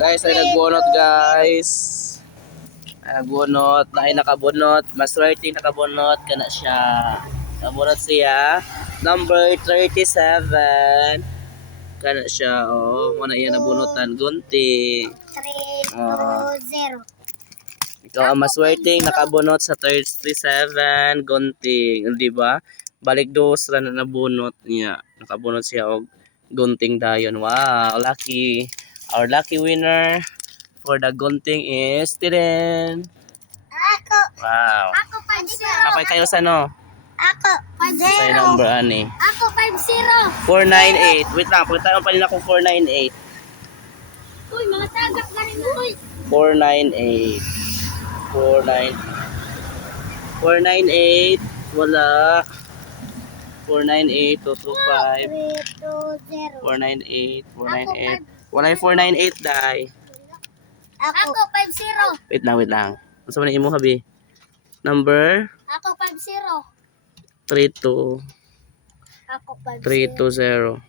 Guys, ay nagbunot guys. Ay nagbunot, na ay nakabunot. Maswerte nakabunot kana siya. Nakabunot siya. Number 37. Kana siya, oh. Muna yan nabunutan. Gunting. 3-0. Ikaw ang maswerteng nakabunot sa 37 gunting, di ba? Balik dos ra na nabunot niya. Nakabunot siya og gunting dayon. Wow, lucky. Our lucky winner for the gunting is Tiren. Ako. Wow. Ako 5-0. Kapay kayo sa no? Ako Sa 5-0. number ani. Ako 5-0. 498. Wait lang, pagkita mo pa rin ako 498. Uy, mga tagak na rin uy. 498. 498. Wala. 498, 225. 3-2-0. 498, 498. Wala yung 498, dai. Ako 5-0. Wait lang. Ano sa imo habi? Number Ako 5-0. 32. Ako 5-0. 320.